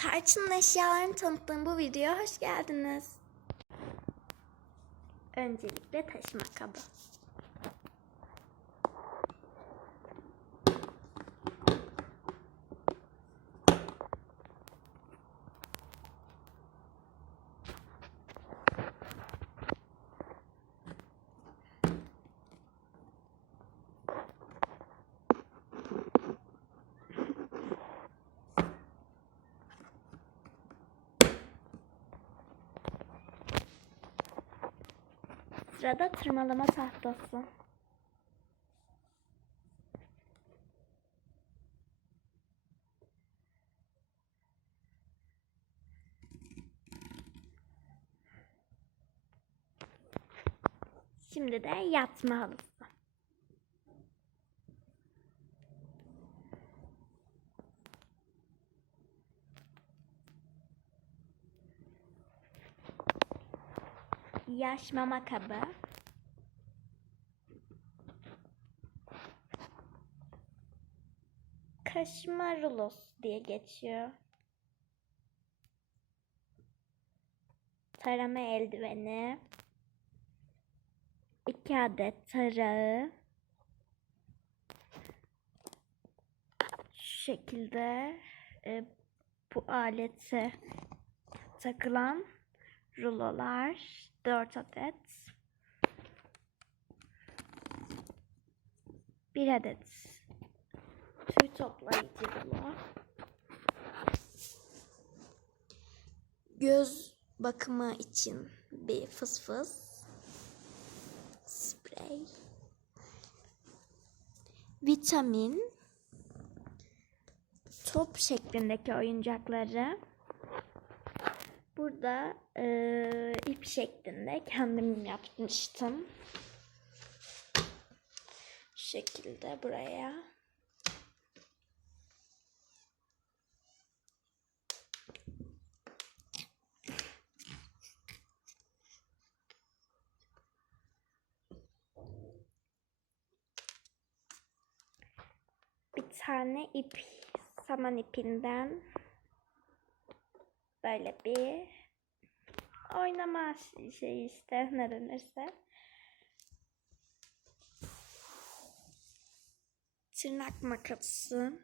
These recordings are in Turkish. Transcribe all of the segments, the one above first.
Tarçın'ın eşyalarını tanıttığım bu videoya hoş geldiniz. Öncelikle taşıma kabı. Sırada tırmalama tahtası. Şimdi de yatma halısı. Yaş mama kabı. Kaşıma rulos diye geçiyor. Tarama eldiveni. iki adet tarağı. Şu şekilde e, bu alete takılan rulolar 4 adet. Bir adet tüy toplayıcı rulo. Göz bakımı için bir fıs fıs sprey. Vitamin top şeklindeki oyuncakları Burada eee, ip şeklinde kendim yapmıştım. Şu şekilde buraya. Bir tane ip, saman ipinden böyle bir oynama şey işte ne denirse. Tırnak makası.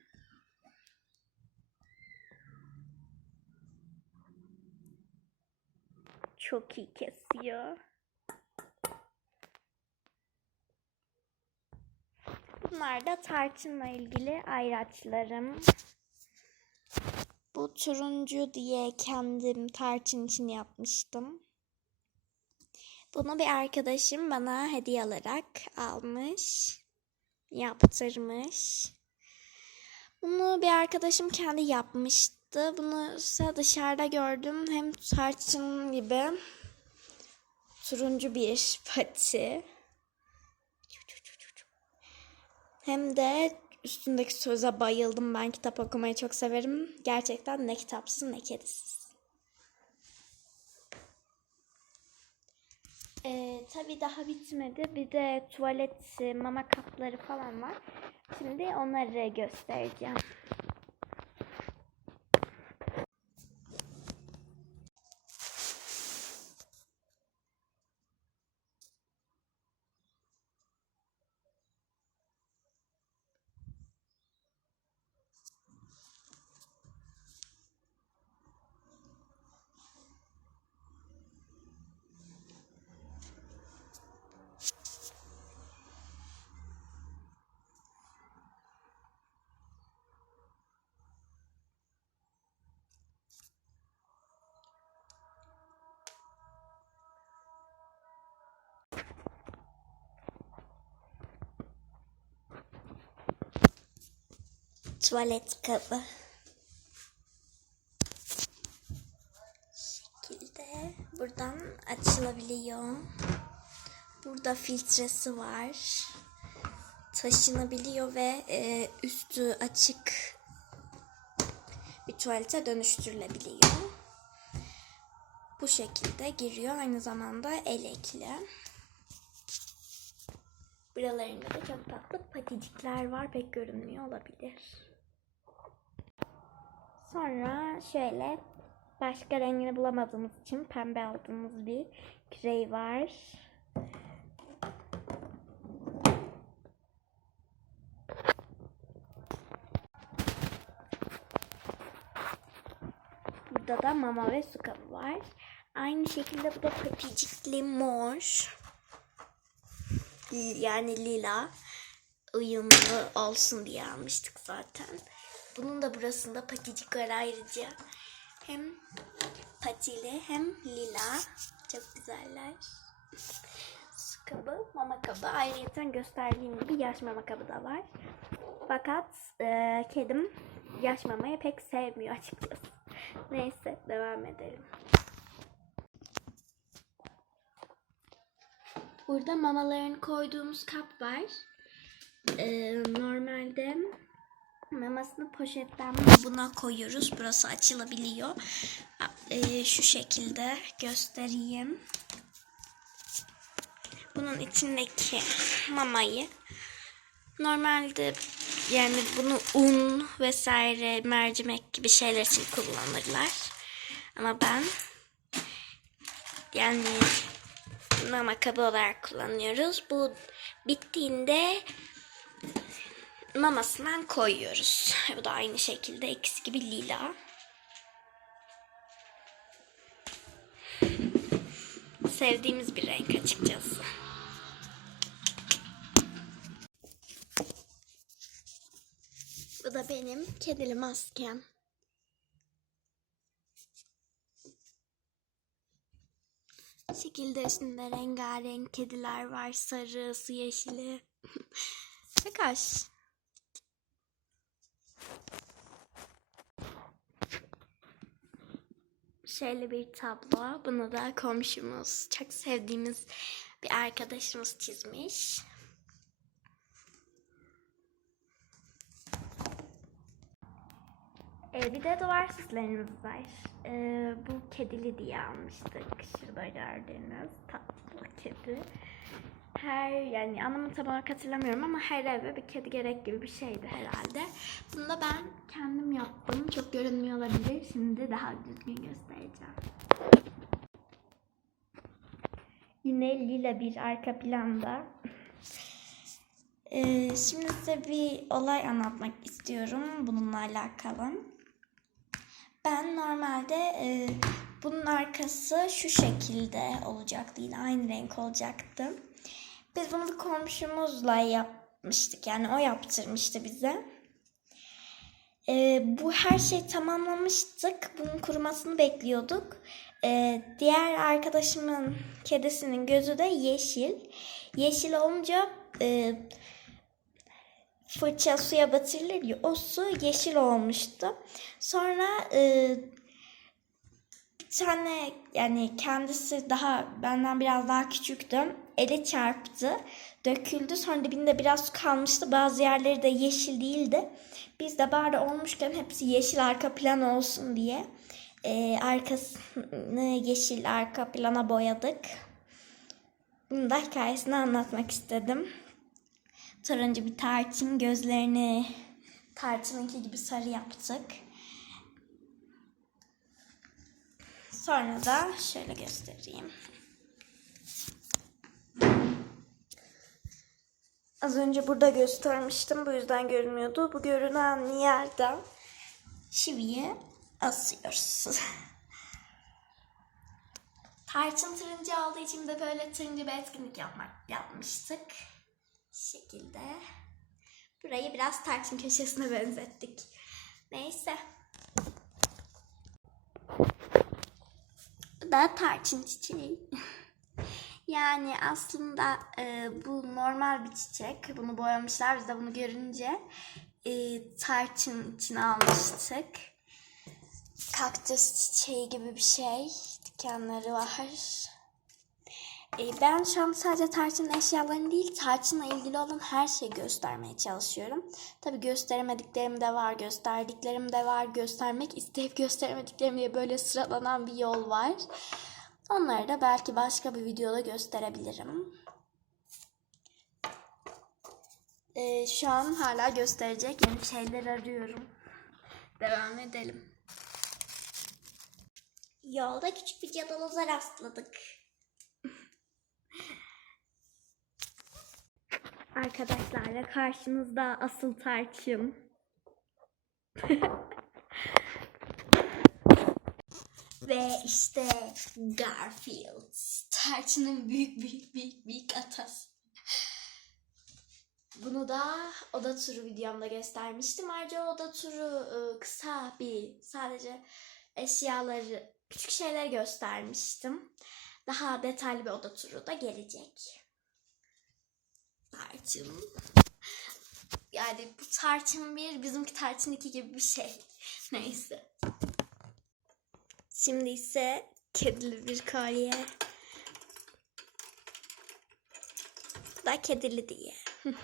Çok iyi kesiyor. Bunlar da tarçınla ilgili ayraçlarım. Bu turuncu diye kendim tarçın için yapmıştım. Bunu bir arkadaşım bana hediye alarak almış, yaptırmış. Bunu bir arkadaşım kendi yapmıştı. Bunu ise dışarıda gördüm. Hem tarçın gibi turuncu bir pati. Hem de üstündeki söze bayıldım. Ben kitap okumayı çok severim. Gerçekten ne kitapsız ne kedisiz. Ee, tabii daha bitmedi. Bir de tuvalet e, mama kapları falan var. Şimdi onları göstereceğim. Tuvalet kabı. şekilde buradan açılabiliyor. Burada filtresi var. Taşınabiliyor ve e, üstü açık bir tuvalete dönüştürülebiliyor. Bu şekilde giriyor. Aynı zamanda elekli. Buralarında da çok tatlı paticikler var. Pek görünmüyor olabilir. Sonra şöyle başka rengini bulamadığımız için pembe aldığımız bir küreği var. Burada da mama ve su kabı var. Aynı şekilde bu da paticikli mor. Yani lila. Uyumlu olsun diye almıştık zaten. Bunun da burasında paticik ayrıca. Hem patili hem lila. Çok güzeller. Su kabı, mama kabı. Ayrıca gösterdiğim gibi yaş mama kabı da var. Fakat e, kedim yaş mamayı pek sevmiyor açıkçası. Neyse devam edelim. Burada mamalarını koyduğumuz kap var. Ee, mamasını poşetten buna koyuyoruz. Burası açılabiliyor. Ee, şu şekilde göstereyim. Bunun içindeki mamayı normalde yani bunu un vesaire mercimek gibi şeyler için kullanırlar. Ama ben yani mama kabı olarak kullanıyoruz. Bu bittiğinde mamasından koyuyoruz. Bu da aynı şekilde ikisi gibi lila. Sevdiğimiz bir renk açıkçası. Bu da benim kedili maskem. Şekilde üstünde rengarenk kediler var. Sarısı, yeşili. Çok hoş. Şöyle bir tablo. Bunu da komşumuz, çok sevdiğimiz bir arkadaşımız çizmiş. Ee, bir de duvar süslerimiz var. Ee, bu kedili diye almıştık. Şurada gördüğünüz tatlı kedi. Her yani anlamını tam olarak hatırlamıyorum ama her eve bir kedi gerek gibi bir şeydi herhalde. Bunu da ben kendim yaptım. Çok görünmüyor olabilir. Şimdi daha düzgün göstereceğim. Yine lila bir arka planda. Ee, şimdi size bir olay anlatmak istiyorum bununla alakalı. Ben normalde e, bunun arkası şu şekilde olacaktı. Yine aynı renk olacaktı. Biz bunu komşumuzla yapmıştık. Yani o yaptırmıştı bize. E, bu her şey tamamlamıştık. Bunun kurumasını bekliyorduk. E, diğer arkadaşımın kedisinin gözü de yeşil. Yeşil olunca e, fırça suya batırılır ya o su yeşil olmuştu. Sonra e, bir tane yani kendisi daha benden biraz daha küçüktü. Eli çarptı. Döküldü. Sonra dibinde biraz su kalmıştı. Bazı yerleri de yeşil değildi. Biz de bari olmuşken hepsi yeşil arka plan olsun diye e, arkasını yeşil arka plana boyadık. Bunu da hikayesini anlatmak istedim turuncu bir tarçın gözlerini tarçınınki gibi sarı yaptık. Sonra da şöyle göstereyim. Az önce burada göstermiştim. Bu yüzden görünmüyordu. Bu görünen yerden çiviyi asıyoruz. Tarçın turuncu olduğu için de böyle turuncu bir etkinlik yapmak yapmıştık şekilde. Burayı biraz tarçın köşesine benzettik. Neyse. Da tarçın çiçeği. yani aslında e, bu normal bir çiçek. Bunu boyamışlar. Biz de bunu görünce e, tarçın için almıştık. Kaktüs çiçeği gibi bir şey. Dikenleri var. E, ben şu an sadece tarçın eşyalarını değil, tarçınla ilgili olan her şeyi göstermeye çalışıyorum. Tabii gösteremediklerim de var, gösterdiklerim de var. Göstermek isteyip gösteremediklerim diye böyle sıralanan bir yol var. Onları da belki başka bir videoda gösterebilirim. Ee, şu an hala gösterecek yeni şeyler arıyorum. Devam edelim. Yolda küçük bir cadaloza rastladık. Arkadaşlarla karşınızda asıl tarçın. Ve işte Garfield. Tarçının büyük büyük büyük büyük atası. Bunu da oda turu videomda göstermiştim. Ayrıca oda turu e, kısa bir sadece eşyaları, küçük şeyler göstermiştim. Daha detaylı bir oda turu da gelecek. Tarçın. Yani bu tarçın bir, bizimki tarçın iki gibi bir şey. Neyse. Şimdi ise kedili bir kolye. Bu da kedili diye.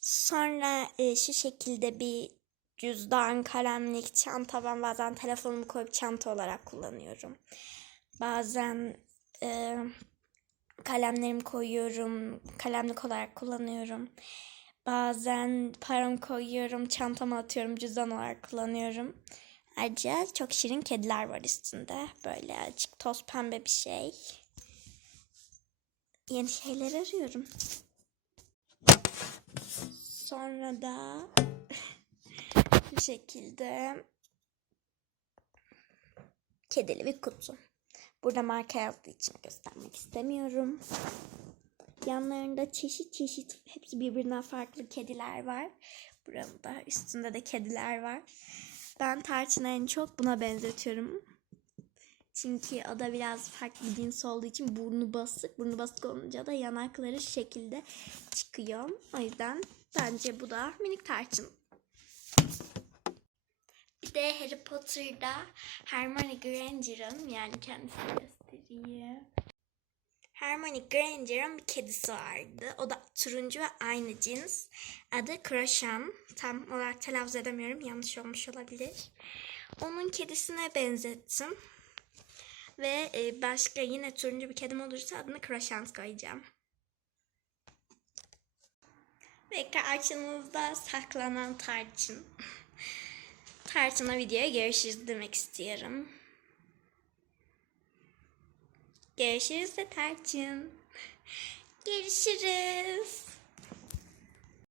Sonra e, şu şekilde bir cüzdan, kalemlik, çanta. Ben bazen telefonumu koyup çanta olarak kullanıyorum. Bazen e, kalemlerimi koyuyorum, kalemlik olarak kullanıyorum. Bazen paramı koyuyorum, çantama atıyorum, cüzdan olarak kullanıyorum. Ayrıca çok şirin kediler var üstünde. Böyle azıcık toz pembe bir şey. Yeni şeyler arıyorum. Sonra da bu şekilde kedili bir kutu. Burada marka yazdığı için göstermek istemiyorum. Yanlarında çeşit çeşit hepsi birbirinden farklı kediler var. Burada üstünde de kediler var. Ben tarçını en çok buna benzetiyorum. Çünkü o da biraz farklı bir cins olduğu için burnu basık. Burnu basık olunca da yanakları şekilde çıkıyor. O yüzden bence bu da minik tarçın. De Harry Potter'da Hermione Granger'ın yani kendisini göstereyim. Hermione Granger'ın bir kedisi vardı. O da turuncu ve aynı cins. Adı Croshan. Tam olarak telaffuz edemiyorum. Yanlış olmuş olabilir. Onun kedisine benzettim. Ve e, başka yine turuncu bir kedim olursa adını Croshan koyacağım. Ve karşınızda saklanan tarçın. Tarçın'a videoya görüşürüz demek istiyorum. Görüşürüz de tarçın. Görüşürüz.